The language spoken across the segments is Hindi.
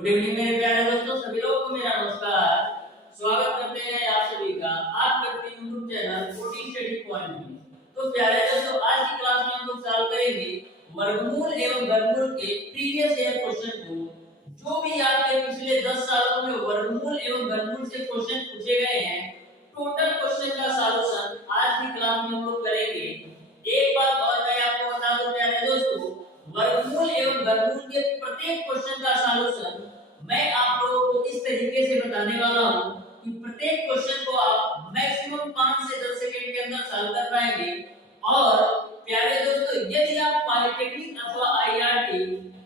गुड इवनिंग मेरे प्यारे दोस्तों, सभी लोगों को मेरा नमस्कार। स्वागत करते हैं आप सभी का आपके अपने YouTube channel coding study point में। तो प्यारे दोस्तों, आज की क्लास में हम लोग सॉल्व करेंगे वर्गमूल एवं घनमूल के प्रीवियस ईयर क्वेश्चन को। जो भी आपके पिछले 10 सालों में वर्गमूल एवं घनमूल से क्वेश्चन पूछे गए हैं, टोटल क्वेश्चन का सॉल्यूशन आज की क्लास में हम लोग करेंगे। एक बात और मैं आपको बता दूं प्यारे दोस्तों, वर्गमूल एवं घनमूल के प्रत्येक क्वेश्चन का सॉल्यूशन मैं आप लोगों को इस तरीके से बताने वाला हूं कि प्रत्येक क्वेश्चन को आप मैक्सिमम 5 से 10 सेकंड के अंदर सॉल्व कर पाएंगे। और प्यारे दोस्तों, यदि आप पॉलिटेक्निक अथवा आईआरटी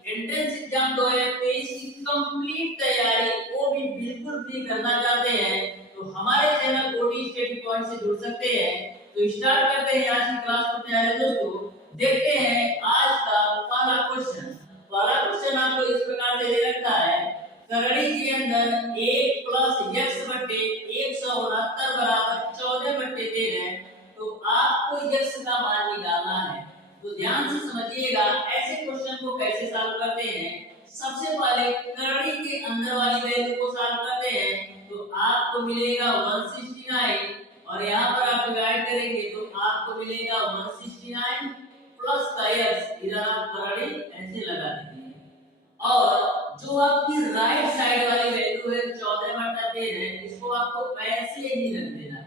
एंट्रेंस एग्जाम 2023 की कंप्लीट तैयारी वो भी बिल्कुल फ्री करना चाहते हैं तो हमारे चैनल कोडिंग स्टडी पॉइंट से जुड़ सकते हैं। तो स्टार्ट करते हैं आज की क्लास को प्यारे दोस्तों। देखते हैं आज का पहला क्वेश्चन। पहला क्वेश्चन आपको इस प्रकार से दे रखा है, करड़ी के अंदर 1 + x बटे 169 बराबर 14/13। तो आपको x का मान निकालना है। तो ध्यान से समझिएगा ऐसे क्वेश्चन को कैसे सॉल्व करते हैं। सबसे पहले करड़ी के अंदर वाली वैल्यू को सॉल्व करते हैं तो आपको मिलेगा 169 और यहाँ पर आप डिवाइड करेंगे तो आपको मिलेगा 169 प्लस का x, इधर आप करड़ी ऐसे लगा दीजिए। और जो आपकी राइट साइड वाली वैल्यू है 14/13, इसको आपको ऐसे ही रख देना है।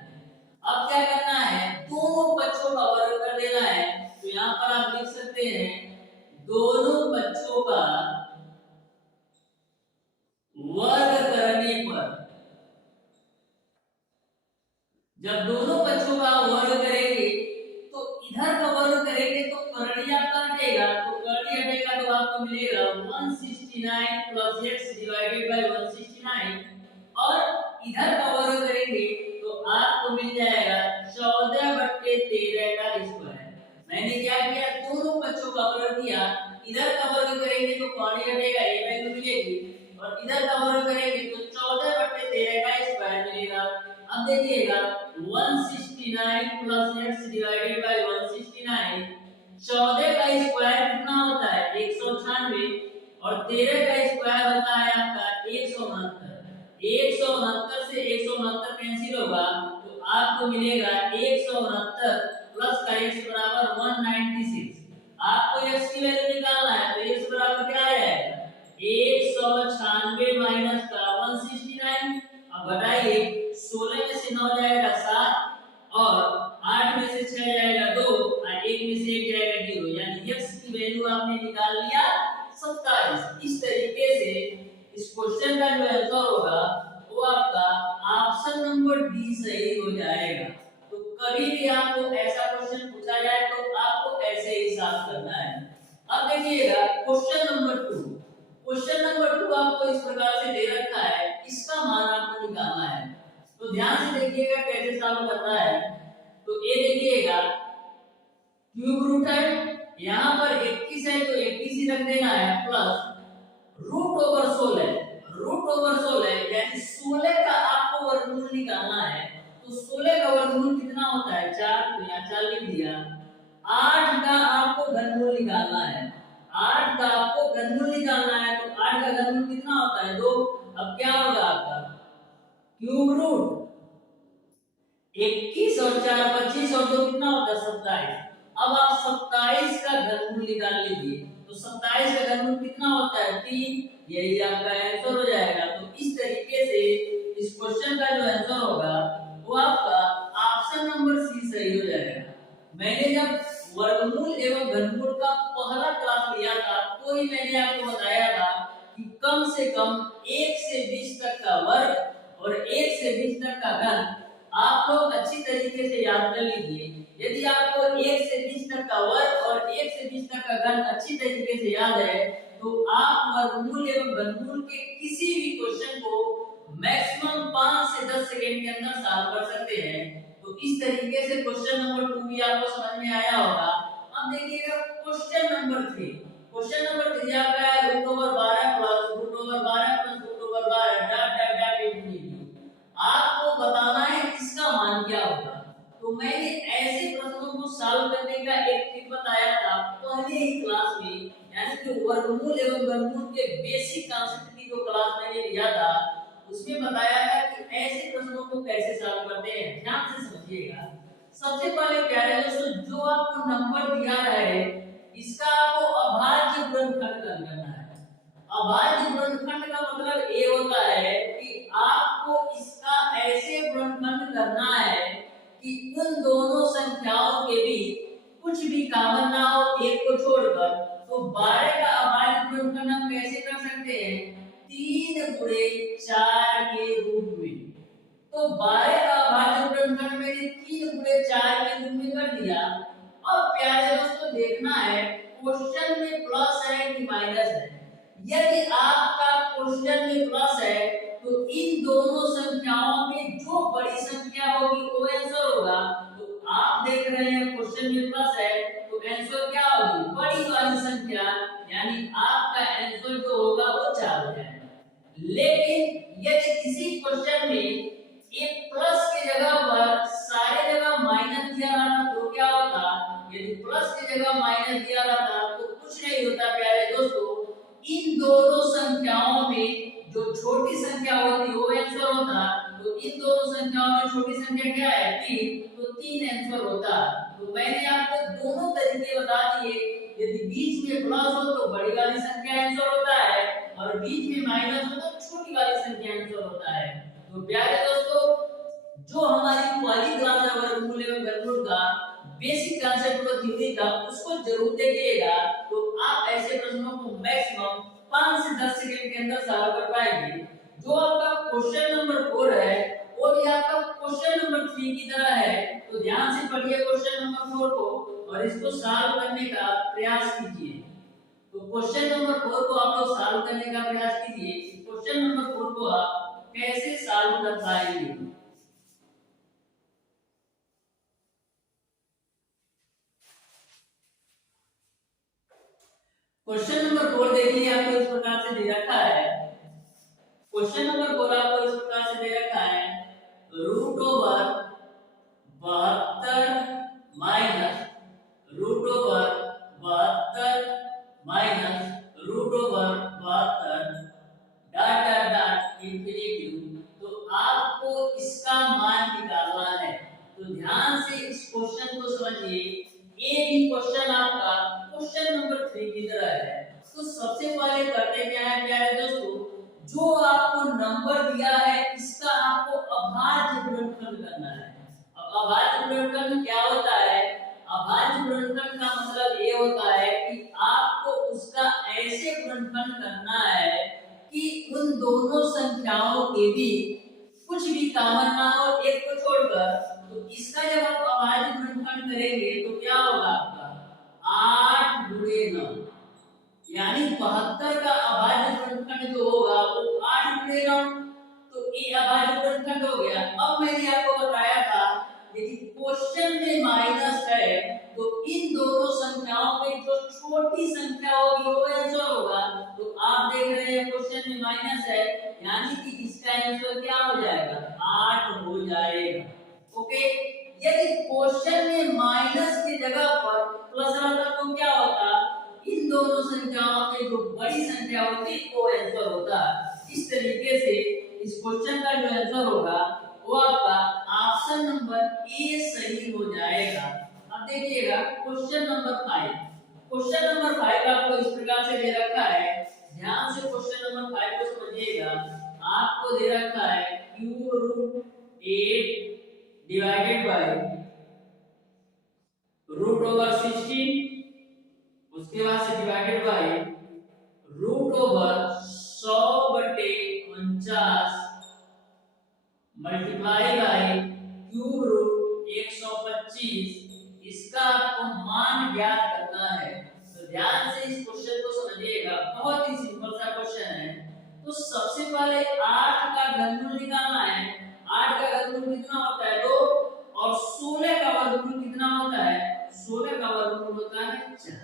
अब क्या करना है, दोनों पक्षों का वर्ग कर देना है। तो यहाँ पर आप लिख सकते हैं दोनों पक्षों का वर्ग करने पर, जब दोनों पक्षों का वर्ग करेंगे तो इधर का वर्ग करेंगे तो करड़ी आपका हटेगा, तो करड़ी हटेगा तो आपको मिलेगा 169 प्लस x डिवाइडेड बाय 169 और इधर का वर्ग करेंगे तो आपको मिल जाएगा 14/13 का स्क्वायर। मैंने क्या किया, दोनों पक्षों का वर्ग किया। इधर का वर्ग करेंगे तो करड़ी हटेगा, ये वैल्यू मिलेगी और इधर का वर्ग करेंगे तो 14/13 का स्क्वायर मिलेगा। अब देखिएगा 169 प्लस x डिवाइडेड बाय 169, 14 का स्क्वायर कितना होता है 196 और 13 का स्क्वायर होता है आपका 169। 169 से 169 कैंसिल होगा तो आपको मिलेगा 169 प्लस का x बराबर 196। आपको x की वैल्यू निकालना है तो x बराबर क्या आ जाएगा 196 माइनस का 169। अब बताइए 16 में से 9 जाएगा 7 और 8 में से 6 जाएगा 2 और 1 में से 1 जाएगा 0, यानी x की वैल्यू आपने निकाल लिया 27। इस तरीके से इस क्वेश्चन का जो आंसर होगा वो आपका ऑप्शन नंबर डी सही हो जाएगा। तो कभी भी आपको ऐसा क्वेश्चन पूछा जाए तो आपको ऐसे ही सॉल्व करना है। अब देखिएगा क्वेश्चन नंबर 2। क्वेश्चन नंबर 2 आपको इस प्रकार से दे रखा है, इसका मान आपको निकालना है। तो ध्यान से देखिएगा कैसे सॉल्व करना है। तो ये देखिएगा क्यूब रूट है, यहाँ पर 21 है तो 21 ही रख देना है प्लस √16। √16 यानी 16 का आपको वर्गमूल निकालना है। तो 16 का वर्गमूल कितना होता है 4, तो यहाँ 4 लिख दिया। 8 का आपको घनमूल निकालना है। 8 का आपको घनमूल निकालना है तो 8 का घनमूल कितना होता है 2। अब क्या होगा आपका क्यूब रूट 21 और 4 25 और 2 कितना होता है 27। अब आप 27 का घनमूल निकाल लीजिए तो 27 का घनमूल कितना होता है 3, यही आपका आंसर हो जाएगा। तो इस तरीके से इस क्वेश्चन का जो आंसर होगा वो आपका ऑप्शन नंबर सी सही हो जाएगा। मैंने जब वर्गमूल एवं घनमूल का पहला क्लास लिया था तो ही मैंने आपको बताया था कि कम से कम 1 से 20 तक का वर्ग और 1 से 20 तक का घन आप लोग अच्छी तरीके से याद कर लीजिए। यदि आपको 1 से 20 तक का वर्ग और 1 से 20 तक का घन अच्छी तरीके से याद है तो आप वर्गमूल एवं घनमूल के किसी भी क्वेश्चन को मैक्सिमम 5 से 10 सेकंड के अंदर सॉल्व कर सकते हैं। तो इस तरीके से क्वेश्चन नंबर 2 भी आपको समझ में आया होगा। अब देखिएगा क्वेश्चन नंबर 3। क्वेश्चन नंबर 3 आपका है √12 plus √12 plus √12 dot dot dot infinity. आपको बताना है इसका मान क्या होगा। तो मैंने ऐसे प्रश्नों को सॉल्व करने का एक ट्रिक बताया था पहले ही क्लास में, यानी कि वर्गमूल एवं घनमूल के बेसिक कांसेप्ट की जो क्लास दिया था उसमें बताया था कि ऐसे प्रश्नों को कैसे सॉल्व करते हैं। ध्यान से समझिएगा। सबसे पहले प्यारे दोस्तों, जो आपको नंबर दिया है इसका आपको अभाज्य गुणनखंड करना है। अभाज्य गुणनखंड का मतलब ये होता है कि आपको इसका ऐसे गुणनखंड करना है कि उन दोनों संख्याओं के बीच कुछ भी कॉमन ना हो, एक को छोड़कर। तो 12 का अभाज्य गुणनखंड हम कैसे कर सकते हैं? 3 गुणे 4 के रूप में। तो 12 का अभाज्य गुणनखंड मैंने 3 गुणे 4 के रूप में कर दिया। अब प्यारे दोस्तों देखना है क्वेश्चन में प्लस है कि माइनस है। यदि आपका क्वेश्चन में प्लस है तो इन दोनों संख्याओं में जो बड़ी संख्या होगी वो आंसर होगा। तो आप देख रहे हैं क्वेश्चन में प्लस है तो आंसर क्या होगी? बड़ी वाली संख्या, यानी आपका आंसर जो होगा वो 4 हो जाएगा। लेकिन यदि किसी क्वेश्चन में एक प्लस की जगह पर सारे जगह माइनस दिया रहता तो क्या होता? यदि प्लस की जगह माइनस दिया रहता तो कुछ नहीं होता प्यारे दोस्तों। इन दोनों संख्याओं में जो छोटी संख्या होती वो आंसर होता। तो इन दोनों संख्याओं में छोटी संख्या क्या है? 3। तो 3 आंसर होता। तो मैंने आपको दोनों तरीके बता दिए। यदि बीच में प्लस हो तो बड़ी वाली संख्या आंसर होता है और बीच में माइनस हो तो छोटी वाली संख्या आंसर होता है। तो प्यारे दोस्तों, जो हमारी पहली क्लास है वर्गमूल एवं घनमूल का बेसिक कांसेप्ट और थ्योरी का, उसको जरूर देखिएगा। तो आप ऐसे प्रश्नों को मैक्सिमम 5 से 10 सेकंड के अंदर सॉल्व कर पाएंगे। जो आपका क्वेश्चन नंबर 4 है वो भी आपका क्वेश्चन नंबर 3 की तरह है। तो ध्यान से पढ़िए क्वेश्चन नंबर 4 को और इसको सॉल्व करने का प्रयास कीजिए। तो क्वेश्चन नंबर 4 को आप लोग सॉल्व करने का प्रयास कीजिए। क्वेश्चन नंबर 4 को आप कैसे सॉल्व कर पाएंगे? क्वेश्चन नंबर 4 देखिए, आपको इस प्रकार से दे रखा है। क्वेश्चन नंबर 4 आपको इस प्रकार से दे रखा है, root over 72 minus root over 72 minus root over 72 dot dot dot infinity. तो आपको इसका मान निकालना है। तो ध्यान से इस क्वेश्चन को समझिए। ये भी क्वेश्चन आपका क्वेश्चन नंबर 3 की तरह है। तो सबसे पहले करते क्या है प्यारे दोस्तों, जो आपको नंबर दिया है इसका आपको अभाज्य गुणनखंड करना है। अब अभाज्य गुणनखंड क्या होता है? अभाज्य गुणनखंड का मतलब ये होता है कि आपको उसका ऐसे गुणनखंड करना है कि उन दोनों संख्याओं के बीच कुछ भी कॉमन ना हो, एक को छोड़कर। तो इसका जब आप अभाज्य गुणनखंड करेंगे तो क्या होगा आपका? 8 गुणे 9, यानी 72 का अभाज्य गुणनखंड जो होगा वो 8 गुणे 9। तो ये अभाज्य गुणनखंड हो गया। अब मैंने आपको बताया था यदि क्वेश्चन में माइनस है तो इन दोनों संख्याओं में जो छोटी संख्या होगी वो आंसर होगा। तो आप देख रहे हैं क्वेश्चन में माइनस है, यानी कि इसका आंसर क्या हो जाएगा? 8 हो जाएगा। ओके। यदि क्वेश्चन में माइनस की जगह पर प्लस रहता तो क्या होता? इन दोनों संख्याओं में जो बड़ी संख्या होती वो आंसर होता। इस तरीके से इस क्वेश्चन का जो आंसर होगा वो आपका ऑप्शन नंबर ए सही हो जाएगा। अब देखिएगा क्वेश्चन नंबर 5। क्वेश्चन नंबर 5 आपको इस प्रकार से दे रखा है। ध्यान से क्वेश्चन नंबर 5 को समझिएगा। आपको दे रखा है cube root 8 divided by root over 16, उसके बाद से divided by root over 100/49 multiply by cube root 125। इसका आपको मान ज्ञात करना है। तो ध्यान से इस क्वेश्चन को समझिएगा, बहुत ही सिंपल सा क्वेश्चन है। तो सबसे पहले 8 का घनमूल निकालना है। 8 का घनमूल कितना होता है? 2। और 16 का वर्गमूल कितना होता है? 16 का वर्गमूल होता है 4।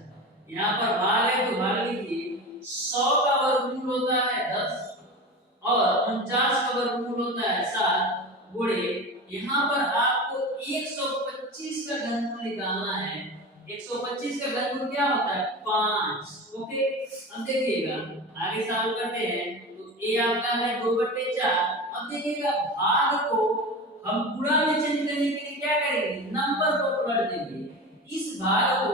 यहाँ पर भाग है तो भाग लीजिए। 100 का वर्गमूल होता है 10 और 49 का वर्गमूल होता है 7 गुणे यहाँ पर आपको 125 का घनमूल निकालना है। 125 का घनमूल क्या होता है? 5। ओके। अब देखिएगा आगे सॉल्व करते हैं। तो ए आपका है 2/4। अब देखिएगा भाग को हम गुणा में चेंज करने के लिए क्या करेंगे, नंबर को पलट देंगे। इस भाग को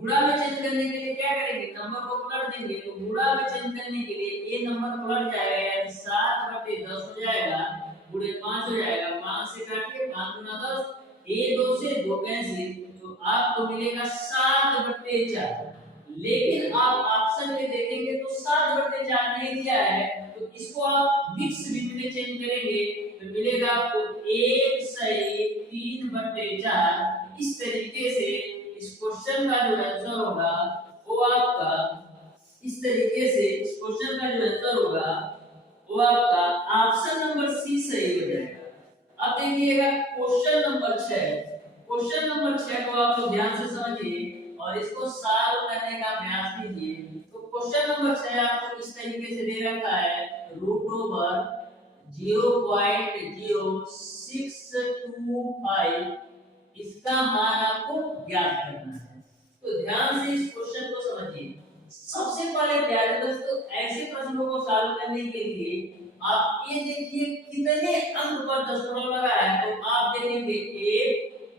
गुणा में चेंज करने के लिए क्या करेंगे, नंबर को पलट देंगे। तो गुणा में चेंज करने के लिए ए नंबर पलट जाएगा, यानी 7/10 हो जाएगा, गुणे 5 हो जाएगा। 5 से काटिए, 5 गुना 10, ए 2 से 2 कैंसिल, तो आपको मिलेगा 7/4। लेकिन आप ऑप्शन में देखेंगे तो 7/4 नहीं दिया है, तो इसको आप मिक्स विध में चेंज करेंगे तो मिलेगा आपको 1 सही 3/4। इस तरीके से इस क्वेश्चन का जो आंसर होगा वो आपका इस तरीके से इस क्वेश्चन का जो आंसर होगा वो आपका ऑप्शन नंबर सी सही हो जाएगा। अब देखिएगा क्वेश्चन नंबर 6। क्वेश्चन नंबर 6 को आप लोग ध्यान से समझिए और इसको सॉल्व करने का प्रयास कीजिए। तो क्वेश्चन नंबर 6 आपको इस तरीके से दे रखा है, √/0.0625 इसका मान आपको ज्ञात करना है। तो ध्यान से इस क्वेश्चन को समझिए। सबसे पहले प्यारे दोस्तों, ऐसे प्रश्नों को सॉल्व करने के लिए आप ये देखिए कितने अंक पर दशमलव लगा है। तो आप देखेंगे 1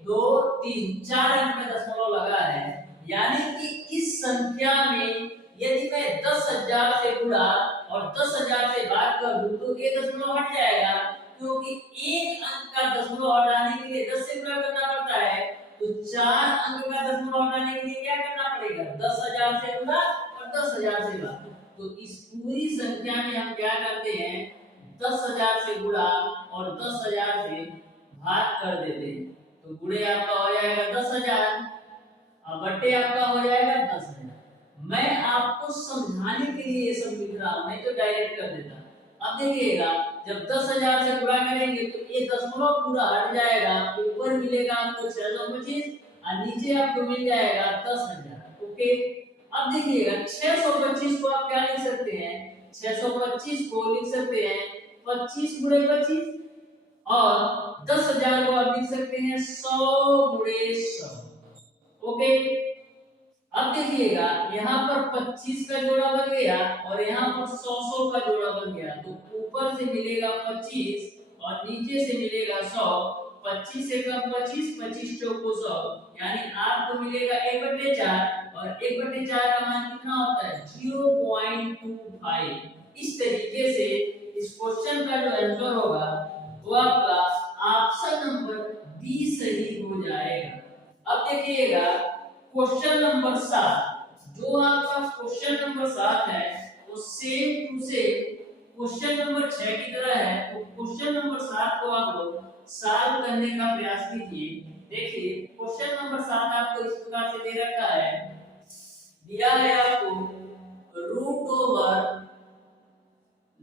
2 3 4 अंक में दशमलव लगा है, यानी कि इस संख्या में यदि मैं 10,000 से गुणा और 10,000 से भाग कर दूं तो ये दशमलव हट जाएगा, क्योंकि एक अंक का दशमलव हटाने के लिए 10 से गुणा करना पड़ता है। तो 4 अंक का दशमलव हटाने के लिए क्या करना पड़ेगा, 10,000 से गुणा और 10,000 से भाग। तो इस पूरी संख्या में हम क्या करते हैं, 10,000 से गुणा और 10,000 से भाग कर देते हैं। तो गुणे आपका हो जाएगा 10,000 और बट्टे आपका हो जाएगा 10,000। मैं आपको समझाने के लिए ये सब लिख रहा हूं, नहीं तो डायरेक्ट कर देता। अब देखिएगा जब 10,000 से गुणा करेंगे तो ये दशमलव पूरा हट जाएगा, ऊपर मिलेगा आपको 625 और नीचे आपको मिल जाएगा 10,000। ओके, अब देखिएगा 625 को आप क्या लिख सकते हैं, 625 को लिख सकते हैं 25 गुणे 25 और 10,000 को आप लिख सकते हैं 100 गुणे 100। ओके, अब देखिएगा यहाँ पर 25 का जोड़ा बन गया और यहाँ पर 100 का जोड़ा बन गया। तो ऊपर से मिलेगा 25 और नीचे से मिलेगा 100। 25 से कम 25, 25 चौको 100, यानी आपको मिलेगा 1/4 और 1/4 का मान कितना होता है, 0.25। इस तरीके से इस क्वेश्चन का जो आंसर होगा वो आपका ऑप्शन नंबर बी सही हो जाएगा। अब देखिएगा क्वेश्चन नंबर 7, जो आपका क्वेश्चन नंबर 7 है वो same to same question number 6 की तरह है। तो क्वेश्चन नंबर 7 को आप लोग सॉल्व करने का प्रयास कीजिए। देखिए क्वेश्चन नंबर 7 आपको इस प्रकार से दे रखा है, दिया है आपको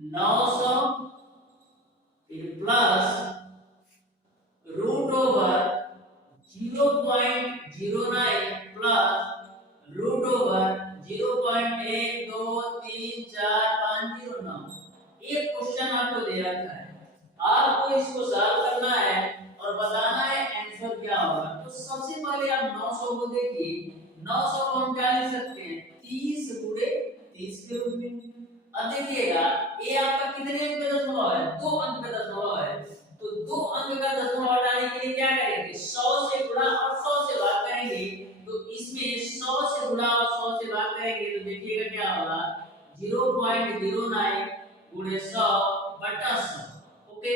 √900 फिर प्लस √0.09 प्लस √0.1234509। एक क्वेश्चन आपको दे रखा है, आपको इसको सॉल्व करना है और बताना है आंसर क्या होगा। तो सबसे पहले आप 900 को देखिए, 900 को हम क्या लिख सकते हैं, 30 गुणे 30 के रूप में। अब देखिएगा ये आपका कितने अंक का दशमलव है, 2 अंक का दशमलव है। तो 2 अंक का दशमलव हटाने के लिए क्या करेंगे, 100 से गुणा और 100 से भाग करेंगे। तो इसमें 100 से गुणा और 100 से भाग करेंगे तो देखिएगा क्या होगा, 0.09 गुणे 100 बटा 100। ओके,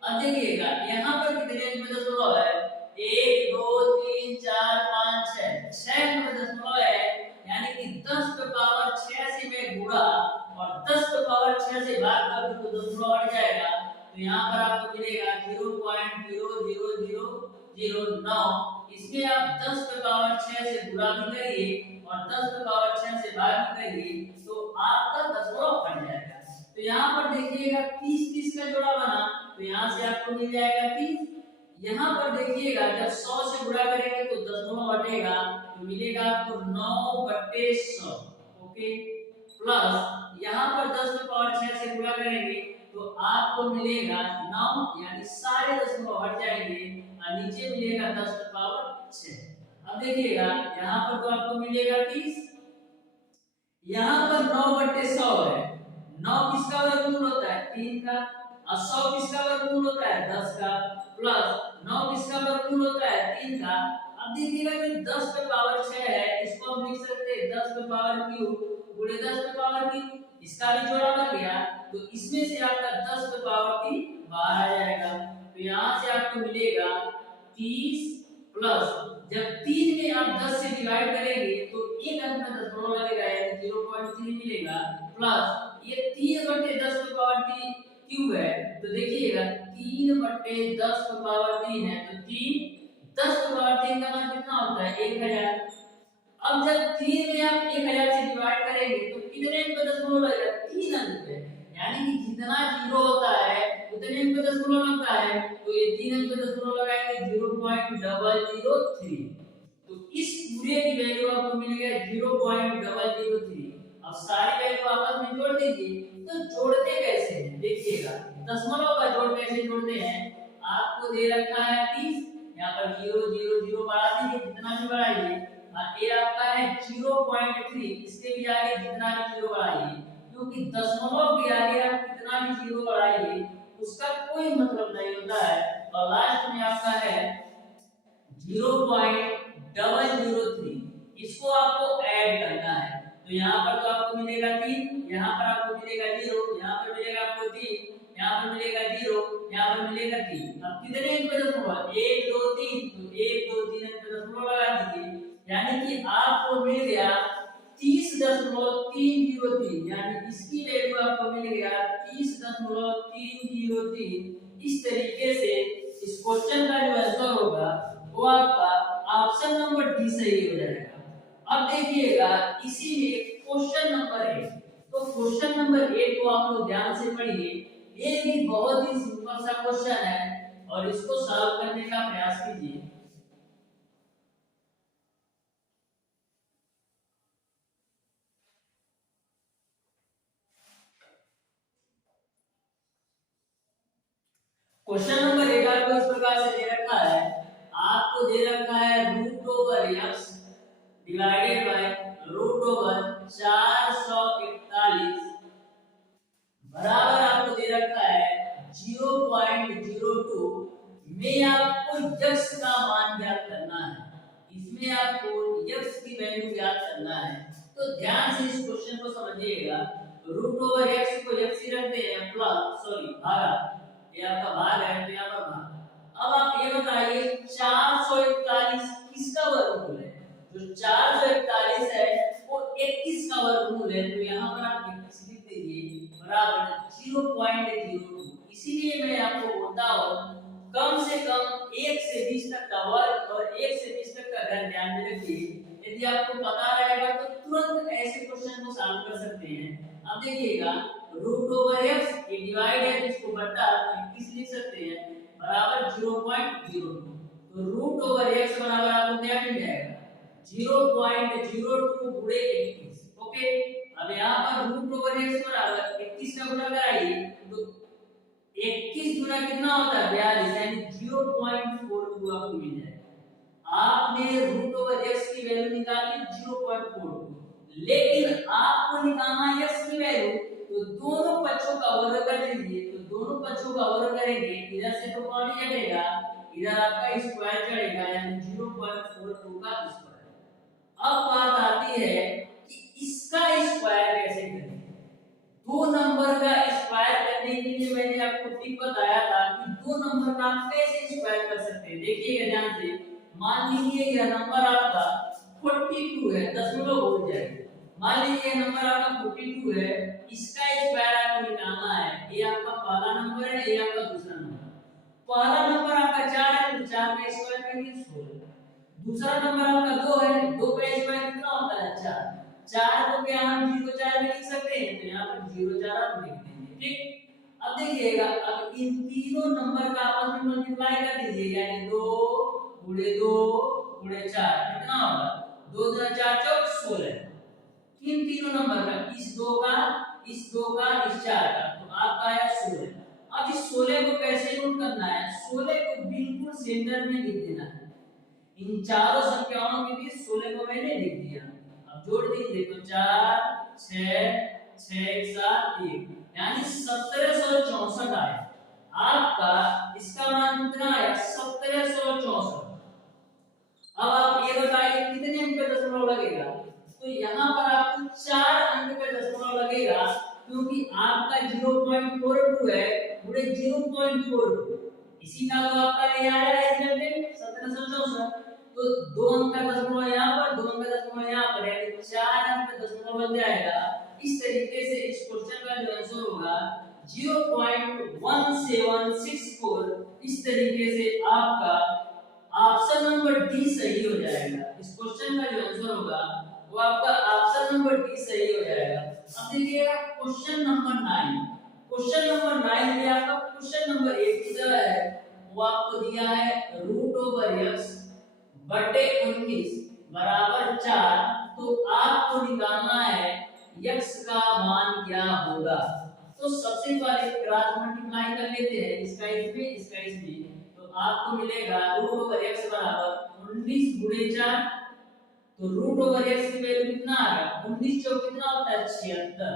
अब देखिएगा यहाँ पर कितने अंक का दशमलव है, 1 2 3 4 5 6 अंक का दशमलव है, यानी कि 10 की पावर 6 से मैं गुणा और 10 की पावर 6 से भाग कर दूं तो दशमलव हट जाएगा। तो यहाँ पर आपको मिलेगा 0.00009। इसमें आप 10 की पावर 6 से गुणा भी करिए और 10 की पावर 6 से भाग भी करिए तो आपका दशमलव हट जाएगा। तो यहाँ पर देखिएगा 30 का जोड़ा बना, तो यहाँ से आपको मिल जाएगा 30। यहाँ पर देखिएगा जब 100 से गुणा करेंगे तो दशमलव हटेगा, तो मिलेगा आपको 9/100। ओके, प्लस यहाँ पर 10 की पावर 6 से गुणा करेंगे तो आपको मिलेगा 9, यानी सारे दशमलव हट जाएंगे और नीचे मिलेगा 10 की पावर 6। अब देखिएगा यहाँ पर तो आपको मिलेगा 30, यहाँ पर 9/100 है, 9 किसका वर्गमूल होता है 3 का, और 100 किसका वर्गमूल होता है 10 का, प्लस 9 किसका वर्गमूल होता है 3 का। अब देखिएगा कि 10 पे पावर 6 है, इसको हम लिख सकते हैं 10 पे पावर क्यूब गुणे 10 पे पावर क्यूब, इसका भी जोड़ा बन गया। तो इसमें से आपका 10 पे पावर 3 बाहर आ जाएगा। तो यहाँ से आपको मिलेगा 30 प्लस, जब 3 में आप 10 से डिवाइड करेंगे तो एक अंक में दशमलव लगेगा यानी 0.3 मिलेगा, प्लस ये 3 बटे 10 पे पावर 3 क्यूब है। तो देखिएगा 3 बटे 10 पे पावर 3 है, तो 3 10 पे पावर 3 का मान कितना होता है 1000। अब जब 3 में आप 1000 से डिवाइड करेंगे तो कितने अंक पे दशमलव लगेगा 3 अंक पे, यानी कि जितना जीरो होता है उतने अंक पे दशमलव लगता है। तो ये 3 अंक पे दशमलव लगाएंगे 0.003। तो इस पूरे की वैल्यू आपको मिल गया 0.003। अब सारी वैल्यू आपस में जोड़ दीजिए। तो जोड़ते कैसे हैं देखिएगा, दशमलव का जोड़ कैसे जोड़ते हैं। आपको दे रखा है 30, यहाँ पर 0 0 0 बढ़ा दीजिए, जितना भी बढ़ाइए। ये आपका है 0.3, इसके भी आगे जितना भी जीरो बढ़ाइए, क्योंकि दशमलव के आगे आप कितना भी जीरो बढ़ाइए उसका कोई मतलब नहीं होता है। और लास्ट में आपका है 0.003, इसको आपको ऐड करना है। तो यहाँ पर तो आपको मिलेगा 3, यहाँ पर आपको मिलेगा 0, यहाँ पर मिलेगा आपको 3, यहाँ पर मिलेगा 0, यहाँ पर मिलेगा 3। अब कितने अंक पे दशमलव 1 2 3, तो 1 2 3 अंक पे दशमलव लगा दीजिए, यानी कि आपको मिल गया 30.303, यानी इसकी वैल्यू आपको मिल गया 30.303। इस तरीके से इस क्वेश्चन का जो आंसर होगा वो आपका ऑप्शन नंबर डी सही हो जाएगा। अब देखिएगा इसी में क्वेश्चन नंबर 8, तो क्वेश्चन नंबर 8 को आप लोग ध्यान से पढ़िए। ये भी बहुत ही सिंपल सा क्वेश्चन है और इसको सॉल्व करने का प्रयास कीजिए। क्वेश्चन नंबर 8 आपको इस प्रकार से दे रखा है, आपको दे रखा है √x डिवाइडेड बाय √441 बराबर आपको दे रखा है 0.02 में आपको x का मान ज्ञात करना है। इसमें आपको x की वैल्यू ज्ञात करना है। तो ध्यान से इस क्वेश्चन को समझिएगा। √x को x ही रखते हैं प्लस भागा, ये आपका भाग है तो यहाँ पर भाग। अब आप ये बताइए 441 किसका वर्गमूल है। जो 441 है वो 21 का वर्गमूल है, तो यहाँ पर आप 21 लिख दीजिए बराबर 0.02। इसीलिए मैं आपको बोलता हूँ कम से कम 1 से 20 तक का वर्ग और 1 से 20 तक का घन ध्यान में रखिए। यदि आपको पता रहेगा तो तुरंत ऐसे क्वेश्चन को सॉल्व कर सकते हैं। अब देखिएगा √x ये डिवाइड है, इसको बटा 21 लिख सकते हैं बराबर 0.02। तो √x बराबर आपको क्या मिल जाएगा 0.02 गुणे 21। ओके, अब यहाँ पर √x बराबर 21 का गुणा कराइए तो 21 गुना कितना होता है 42, यानी 0.42 आपको मिल जाएगा। आपने √x की वैल्यू निकाली 0.42, लेकिन आपको निकालना है x की वैल्यू, तो दोनों पक्षों का वर्ग कर लीजिए। तो दोनों पक्षों का वर्ग करेंगे, इधर से तो कौन ही हटेगा, इधर आपका स्क्वायर चढ़ेगा यानी 0.42 का स्क्वायर। अब बात आती है कि इसका स्क्वायर कैसे करें। दो नंबर का स्क्वायर करने के लिए मैंने आपको टिप बताया था कि दो नंबर का आप कैसे स्क्वायर कर सकते हैं। देखिएगा ध्यान से, मान लीजिए यह नंबर आपका 42 है, दशमलव हो जाएगा। मान लीजिए यह नंबर आपका 42 है, इसका स्क्वायर आपको निकालना है। ये आपका पहला नंबर है, ये आपका दूसरा नंबर। पहला नंबर आपका 4 है तो 4 का स्क्वायर करिए 16। दूसरा नंबर आपका 2 है, 2 का स्क्वायर कितना होता है 4। 4 को क्या हम 0 4 में लिख सकते हैं, तो यहाँ पर 0 4 आप लिख देंगे। ठीक, अब देखिएगा अब इन तीनों नंबर का आपस में मल्टीप्लाई कर दीजिए, यानी 2 गुणे 4 कितना होगा 2 गुना 4 16। इन तीनों नंबर का इस 2 का इस 4 का, तो आपका आया 16। अब इस 16 को कैसे नोट करना है, 16 को बिल्कुल सेंटर में लिख देना है। इन चारों संख्याओं के बीच 16 को मैंने लिख दिया। अब जोड़ दीजिए तो 4 6 6 1 7 1 यानी 1764 आया आपका। इसका मान कितना आया 1764। अब आप ये बताइए कितने अंक पे दशमलव लगेगा। तो यहाँ पर आपको 4 अंक पे दशमलव लगेगा क्योंकि आपका 0.42 है गुणे 0.42 इसी का तो आपका ले आया है रिजल्ट 1764। तो 2 अंक का दशमलव यहाँ पर 2 अंक का दशमलव यहाँ पर यानी 4 अंक का दशमलव लग जाएगा। इस तरीके से इस क्वेश्चन का जो आंसर होगा 0.1764। इस तरीके से आपका ऑप्शन नंबर डी सही हो जाएगा। इस क्वेश्चन का जो आंसर होगा वो आपका ऑप्शन नंबर डी सही हो जाएगा। अब देखिएगा क्वेश्चन नंबर 9। क्वेश्चन नंबर 9 में आपका क्वेश्चन नंबर 8 की तरह है वो आपको दिया है x बटे 19 बराबर 4। तो आपको निकालना है x का मान क्या होगा। तो सबसे पहले क्रॉस मल्टीप्लाई कर लेते हैं इसका इसमें तो आपको मिलेगा x बराबर 19 गुणे 4। तो x की वैल्यू कितना आ गया 19 चौक कितना होता है 76।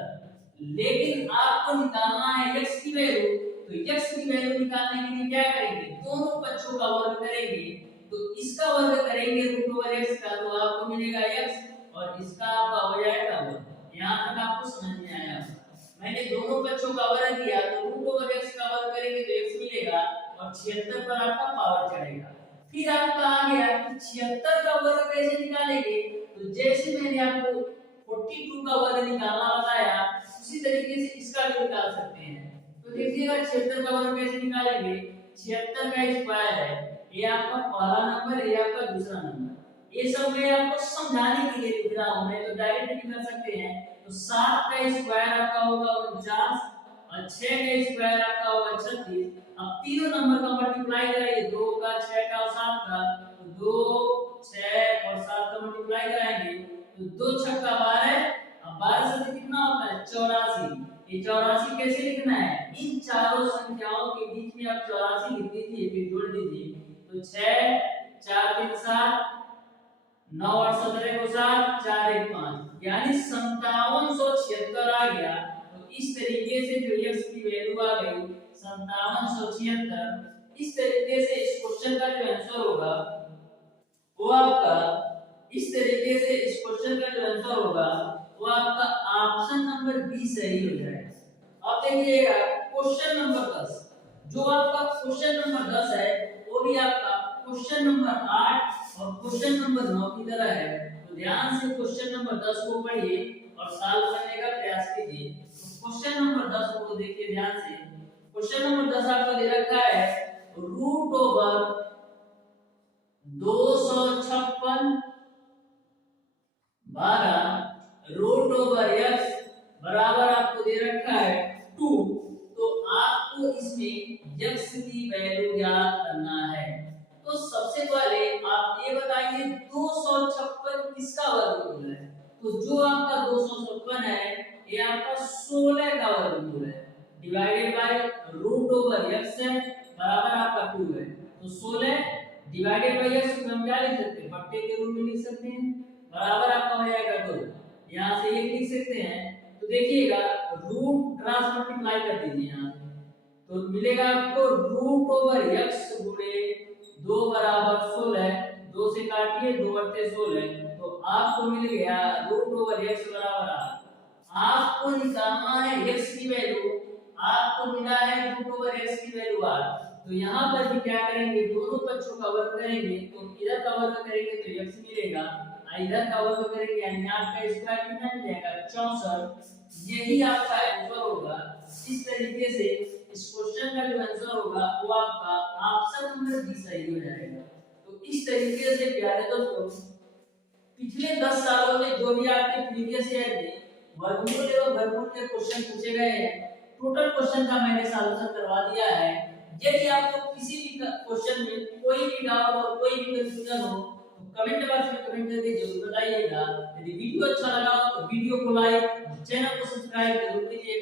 लेकिन आपको निकालना है x की वैल्यू। तो x की वैल्यू निकालने के लिए क्या करेंगे दोनों पक्षों का वर्ग करेंगे। तो इसका वर्ग करेंगे x का तो आपको मिलेगा x और इसका आपका हो जाएगा वर्ग। यहां तक आपको समझ में आया। मैंने दोनों पक्षों का वर्ग किया तो x का वर्ग करेंगे तो x मिलेगा और 76 पर आपका पावर चढ़ेगा। फिर आपका आ गया कि 76 का वर्ग कैसे निकालेंगे। तो जैसे मैंने आपको 42 का वर्ग निकालना बताया उसी तरीके से इसका भी निकाल सकते हैं। तो देखिएगा 76 का वर्ग कैसे निकालेंगे। 76 का स्क्वायर है ये आपका पहला नंबर ये आपका दूसरा नंबर। ये सब मैं आपको समझाने के लिए लिख रहा हूं मैं तो डायरेक्ट भी कर सकते हैं। तो 7 का स्क्वायर आपका होगा 49 और 6 का स्क्वायर आपका होगा 36। अब तीनों नंबर का मल्टीप्लाई करेंगे 2 का 6 का और 7 का। तो 2 6 और 7 का मल्टीप्लाई कराएंगे तो 2 छक्का 12। अब 12 से कितना होता है 84। ये 84 कैसे लिखना है इन चारों संख्याओं के बीच में आप 84 लिख दीजिए फिर जोड़ दीजिए। तो 6 4 3 7 9 और 17 को 7 4 1 5 यानी 5776 आ गया। तो इस तरीके से जो x की वैल्यू आ गई 5776। इस तरीके से इस क्वेश्चन का जो आंसर होगा वो आपका इस तरीके से इस क्वेश्चन का जो आंसर होगा वो आपका ऑप्शन नंबर बी सही हो जाएगा। अब देखिएगा क्वेश्चन नंबर 10 जो आपका क्वेश्चन नंबर 10 है वो भी आपका क्वेश्चन नंबर 8 और क्वेश्चन नंबर 9 की तरह है। तो ध्यान से क्वेश्चन नंबर 10 को पढ़िए और सॉल्व करने का प्रयास कीजिए। तो क्वेश्चन नंबर 10 को देखिए ध्यान से। क्वेश्चन नंबर 10 आपका दे रखा है √256 √x बराबर आपको दे रखा है 2। तो आपको इसमें x की वैल्यू ज्ञात करना है। तो सबसे पहले आप ये बताइए 256 किसका वर्गमूल है। तो जो आपका 256 है ये आपका 16 का वर्गमूल है डिवाइडेड बाय √x है बराबर आपका 2 है। तो 16 डिवाइडेड बाय x को हम क्या लिख सकते हैं बट्टे के रूप में लिख सकते हैं बराबर आपका हो जाएगा 2। यहां से ये लिख सकते हैं। तो देखिएगा रूट क्रॉस मल्टीप्लाई कर दीजिए यहां से तो मिलेगा आपको √x गुणे 2 बराबर 16। 2 से काटिए 2 बट्टे 16 तो आपको मिल गया √x बराबर 8। आपको निकालना है x की वैल्यू। आपको मिला है √x की वैल्यू 8। तो यहाँ पर भी क्या करेंगे दोनों पक्षों का वर्ग करेंगे तो इधर का वर्ग करेंगे तो x मिलेगा इधर का वर्ग करेंगे यानी 8 का स्क्वायर कितना मिलेगा 64। यही आपका आंसर होगा। इस तरीके से इस क्वेश्चन का जो आंसर होगा वो आपका ऑप्शन नंबर बी सही हो जाएगा। तो इस तरीके से प्यारे दोस्तों पिछले 10 सालों में जो भी आपके प्रीवियस ईयर में वर्गमूल एवं वर्गमूल के क्वेश्चन पूछे गए हैं टोटल क्वेश्चन का मैंने सॉल्यूशन करवा दिया है। यदि आपको किसी भी क्वेश्चन में कोई भी डाउट और कोई भी कंफ्यूजन हो तो कमेंट बॉक्स में कमेंट करके जरूर बताइएगा। यदि वीडियो अच्छा लगा तो वीडियो को लाइक चैनल को सब्सक्राइब जरूर कीजिएगा।